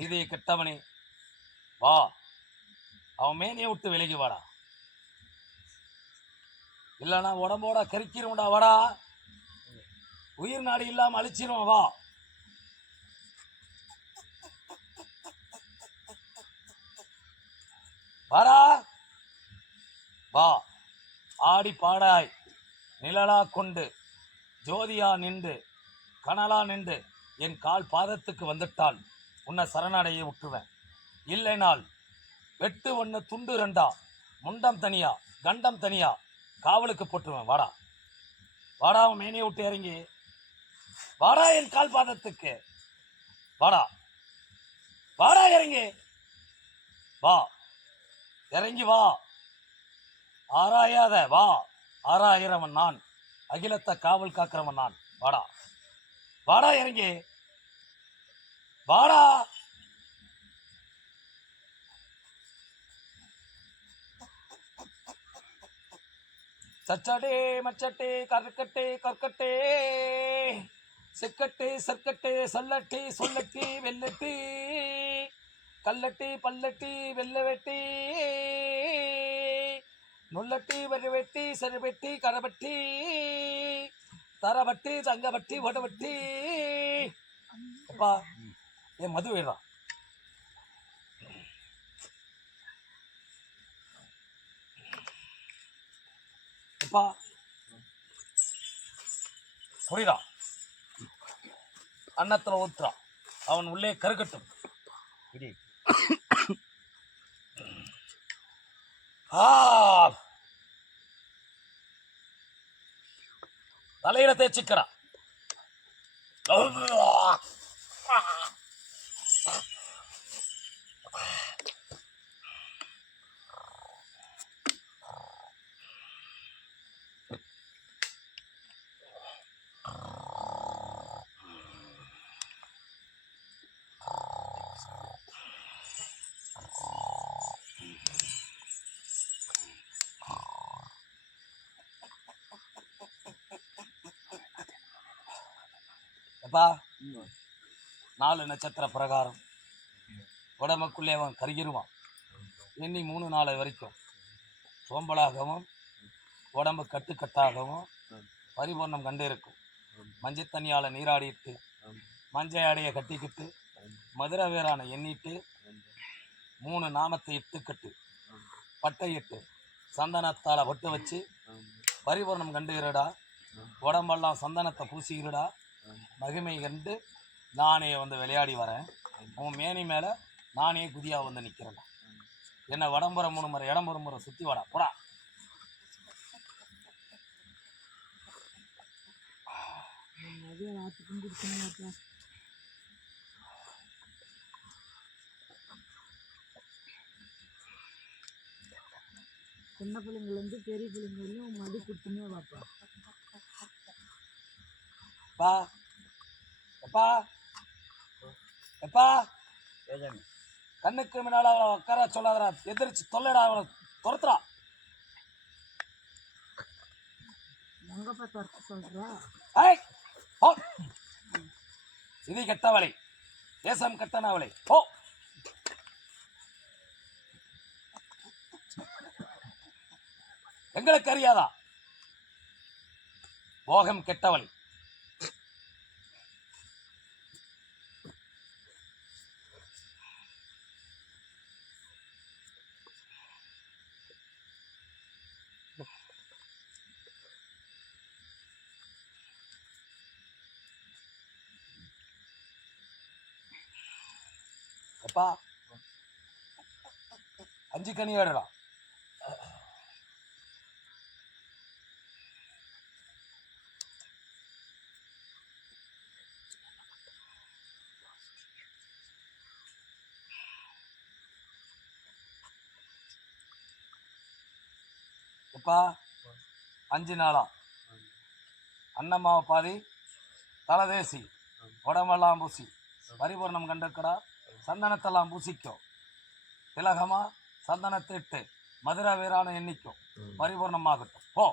நீதியை கெட்டவனே வா, அவன் மேனியை விட்டு விலகி வாடா, இல்லைன்னா உடம்போட கறிக்கிறோம்டா. வாடா, உயிர் நாடு இல்லாம அழிச்சிரும். வா, வாடா, வா. ஆடி பாடாய் நிழலா கொண்டு ஜோதியா நின்று கனலா நின்று என் கால் பாதத்துக்கு வந்துட்டால் உன்னை சரணடைய விட்டுருவேன். இல்லைனால் வெட்டு ஒன்று துண்டு ரெண்டா, முண்டம் தனியா கண்டம் தனியா காவலுக்கு போட்டுருவேன். வாடா, வாடா, அவன் மேனியை விட்டு இறங்கி வாடா, என் கால் பாதத்துக்கு வாடா, வாடா, இறங்கி வா, இறங்கி வா, ஆராயாத வா, ஆராயிரவன் நான், அகிலத்தை காவல் காக்கிறவன் நான். வாடா, வாடா, இறங்கி வாடா. சச்சடே மச்சட்டே கற்கட்டே கற்கட்டே செக்கட்டே சர்க்கட்டே சல்லட்டி சொல்லட்டி வெள்ளட்டி கல்லட்டி பல்லட்டி வெள்ளவெட்டி நுள்ளட்டி வெள்ளவெட்டி செருவெட்டி கரவட்டி தரவட்டி தங்கவட்டி ஒடவட்டி. அப்பா என் மது வேறான். அப்பா புரியுதா? அன்னத்துல ஊத்துறான், அவன் உள்ளே கருகட்டும். தலையில தேய்ச்சிக்கிறான். அப்பா 4 நட்சத்திர பிரகாரம் உடம்புக்குள்ளே அவன் கருகிருவான். எண்ணி 3 நாள் வரைக்கும் சோம்பலாகவும் உடம்பு கட்டுக்கட்டாகவும் பரிபூர்ணம் கண்டு இருக்கும். மஞ்சள் தண்ணியால் நீராடிட்டு மஞ்சள் ஆடையை கட்டிக்கிட்டு மதுரை வீரானை எண்ணிட்டு 3 நாமத்தை இட்டுக்கட்டு பட்டையிட்டு சந்தனத்தால் ஒட்டு வச்சு பரிபூர்ணம் கண்டுகிறடா. உடம்பெல்லாம் சந்தனத்தை பூசிக்கிறடா. மகிமை கண்டு நானே வந்து விளையாடி வரேன். உன் மேனி மேலே நானே குதியாக வந்து நிற்கிறேன். என்னை வடம்புற 3 முறை இடம்புற முறை சுற்றி வாடா போடா. சின்ன பிள்ளைங்கள்லேருந்து பெரிய பிள்ளைங்களையும் மது கொடுத்துனே வாப்பா. எப்பா எப்பா எப்பா கண்ணுக்கு முன்னால உட்கார சொல்லாதடா, எதிர்த்து தொல்லடா, அவளை துரத்துறா. எங்கப்பா துரத்த சொல்றா? இது கெட்டவளை, தேசம் கெட்டனவளை. ஓ, எங்களுக்கு அறியாதா? போகம் கெட்டவள். அப்பா 5 கனி ஆடுடா. அப்பா 5 நாளா அன்னமாவை பாதி தலதேசி உடம்பெல்லாம் பூசி பரிபூர்ணம் கண்டிருக்கடா. சந்தனத்தெல்லாம் பூசிக்கும். திலகமா சந்தனத்திட்டு மதுரை வீரான எண்ணிக்கும். பரிபூர்ணமாகட்டும். போ.